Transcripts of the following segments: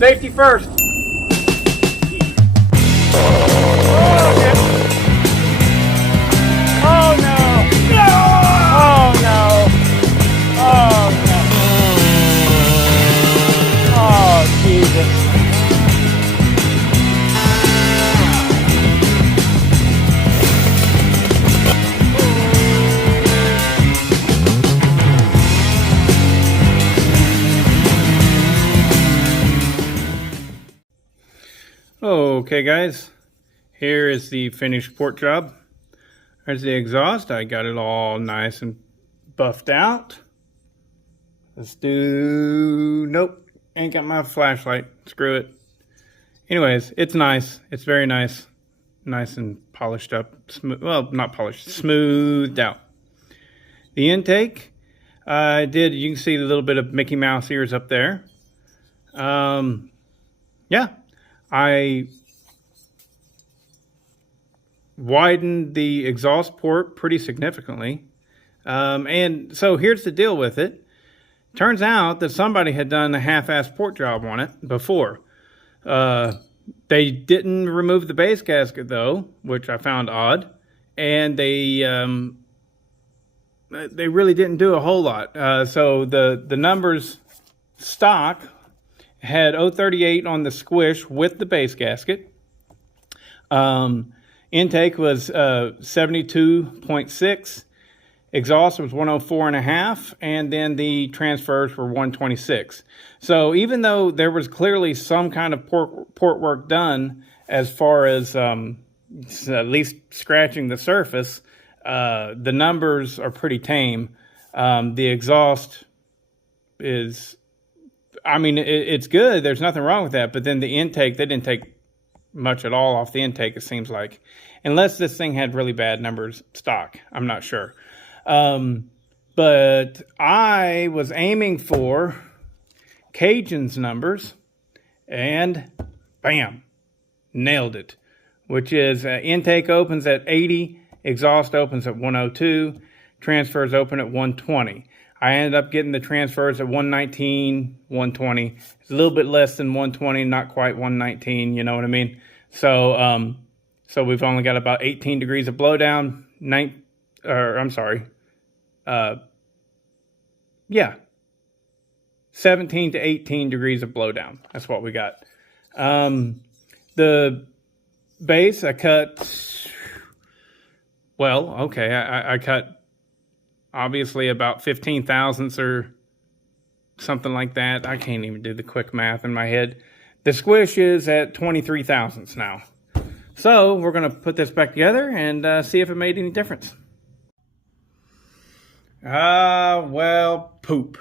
Safety first. Oh no! No! Oh no! Oh no! Oh Jesus! Okay guys, here is the finished port job. There's the exhaust. I got it all nice and buffed out. Let's do, nope, ain't got my flashlight, screw it. Anyways, it's nice, it's very nice. Nice and polished up, smooth, well, not polished, smoothed out. The intake, I did, you can see a little bit of Mickey Mouse ears up there. Yeah. I widened the exhaust port pretty significantly. And so here's the deal with it. Turns out that somebody had done a half-assed port job on it before. They didn't remove the base gasket though, which I found odd. And they really didn't do a whole lot. So the numbers stock had 038 on the squish with the base gasket. Intake was 72.6. Exhaust was 104.5, and then the transfers were 126. So even though there was clearly some kind of port work done as far as at least scratching the surface, the numbers are pretty tame. The exhaust is, I mean, it's good. There's nothing wrong with that. But then the intake, they didn't take much at all off the intake, it seems like. Unless this thing had really bad numbers stock. I'm not sure. But I was aiming for Cajun's numbers. And bam, nailed it. Which is intake opens at 80. Exhaust opens at 102. Transfers open at 120. I ended up getting the transfers at 119, 120. It's a little bit less than 120, not quite 119, you know what I mean? So so we've only got about 18 degrees of blowdown, 17 to 18 degrees of blowdown. That's what we got. The base, I cut, well, okay, I cut obviously about 15 thousandths or something like that. I can't even do the quick math in my head. The squish is at 23 thousandths now. So we're going to put this back together and see if it made any difference. Well, poop.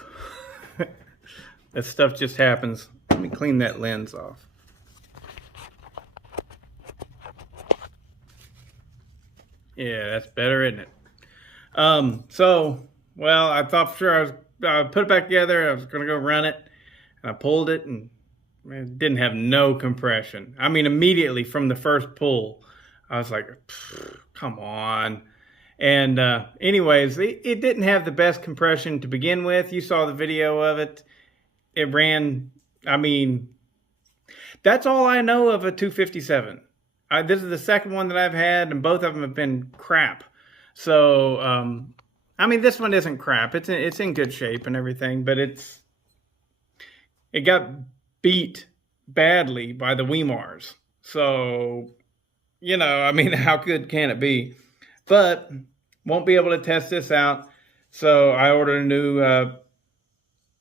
That stuff just happens. Let me clean that lens off. Yeah, that's better, isn't it? So, well, I thought for sure I put it back together. I was going to go run it. And I pulled it and it didn't have no compression. I mean, immediately from the first pull, I was like, come on. And anyways, it didn't have the best compression to begin with. You saw the video of it. It ran, I mean, that's all I know of a 257. This is the second one that I've had, and both of them have been crap. So, I mean, this one isn't crap. It's in good shape and everything, but it got beat badly by the Weimars. So, you know, I mean, how good can it be? But won't be able to test this out. So I ordered a new,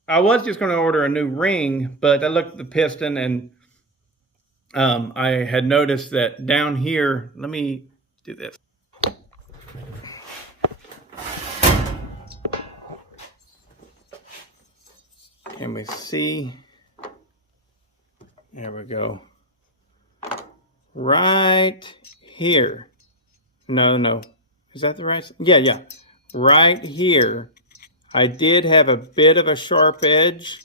I was just going to order a new ring, but I looked at the piston and I had noticed that down here, let me do this. Can we see? There we go. Right here. No. Is that the right? Yeah. Right here. I did have a bit of a sharp edge.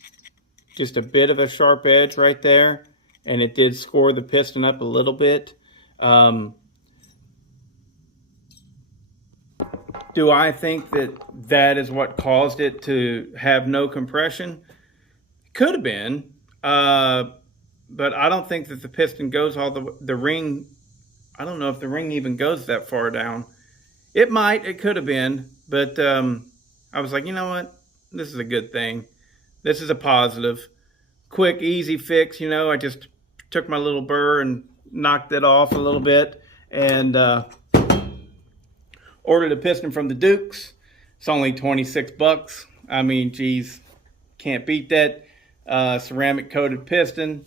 Just a bit of a sharp edge right there. And it did score the piston up a little bit. Do I think that is what caused it to have no compression? Could have been. but I don't think that the piston goes all the ring. I don't know if the ring even goes that far down. It might, it could have been, but I was like, you know what? This is a good thing. This is a positive. Quick, easy fix, you know. I just took my little burr and knocked it off a little bit and ordered a piston from the Dukes. It's only 26 bucks. I mean, geez, can't beat that. Ceramic coated piston.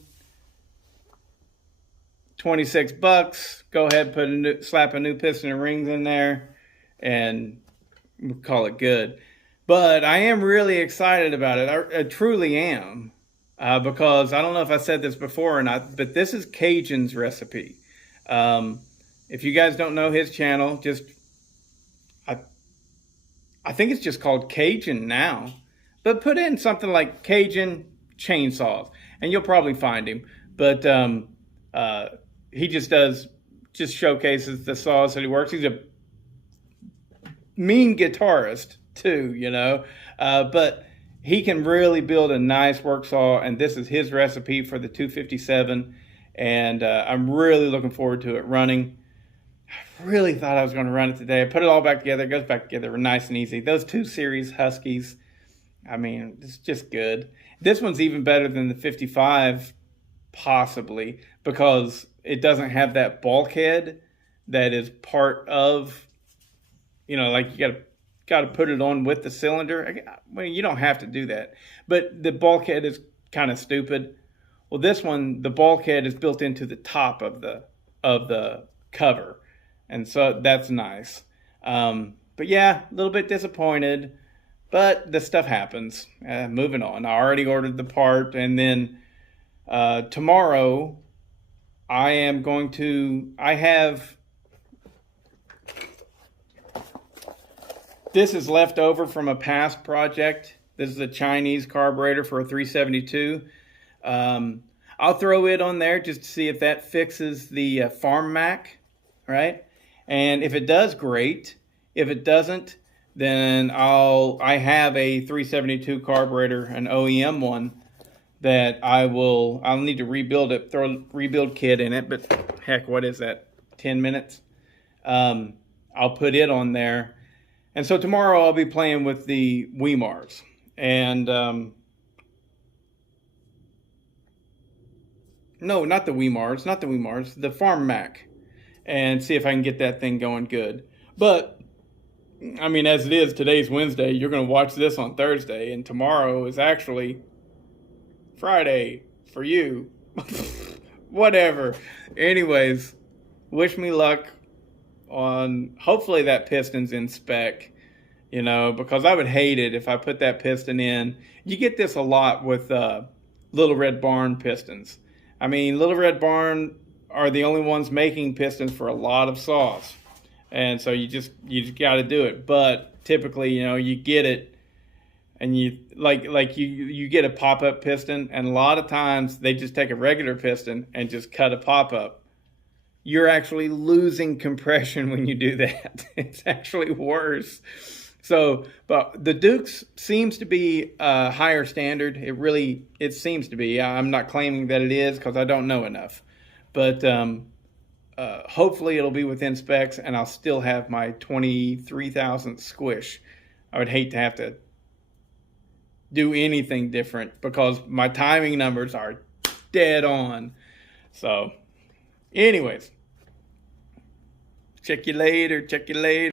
26 bucks. Go ahead, slap a new piston and rings in there, and we'll call it good. But I am really excited about it. I truly am, because I don't know if I said this before or not, but this is Cajun's recipe. If you guys don't know his channel, I think it's just called Cajun now, but put in something like Cajun chainsaws, and you'll probably find him. But he just showcases the saws that he works. He's a mean guitarist too, you know, but he can really build a nice work saw, and this is his recipe for the 257, and I'm really looking forward to it running. I really thought I was going to run it today. I put it all back together. It goes back together nice and easy. Those 2 Series Huskies, I mean, it's just good. This one's even better than the 55, possibly, because it doesn't have that bulkhead that is part of, you know, like you got to put it on with the cylinder. Well, you don't have to do that, but the bulkhead is kind of stupid. Well, this one, the bulkhead is built into the top of the cover, and so that's nice. But yeah, a little bit disappointed, but this stuff happens. Moving on. I already ordered the part, and then tomorrow I have, this is left over from a past project. This is a Chinese carburetor for a 372. I'll throw it on there just to see if that fixes the Farm Mac, right? And if it does, great. If it doesn't, then I have a 372 carburetor, an OEM one, that I'll need to rebuild it, throw a rebuild kit in it, but heck, what is that, 10 minutes? I'll put it on there. And so tomorrow I'll be playing with the Weimars, and no, not the Weimars, the Farm Mac, and see if I can get that thing going good. But I mean, as it is, today's Wednesday, you're going to watch this on Thursday, and tomorrow is actually Friday for you. Whatever. Anyways, wish me luck on, hopefully that piston's in spec, you know, because I would hate it if I put that piston in. You get this a lot with Little Red Barn pistons. I mean, Little Red Barn are the only ones making pistons for a lot of saws, and so you just got to do it. But typically, you know, you get it, and you you get a pop-up piston, and a lot of times they just take a regular piston and just cut a pop-up. You're actually losing compression when you do that. It's actually worse. So, but the Dukes seems to be a higher standard. It seems to be. I'm not claiming that it is because I don't know enough. But hopefully it'll be within specs, and I'll still have my 23,000 squish. I would hate to have to do anything different because my timing numbers are dead on. So, anyways, check you later.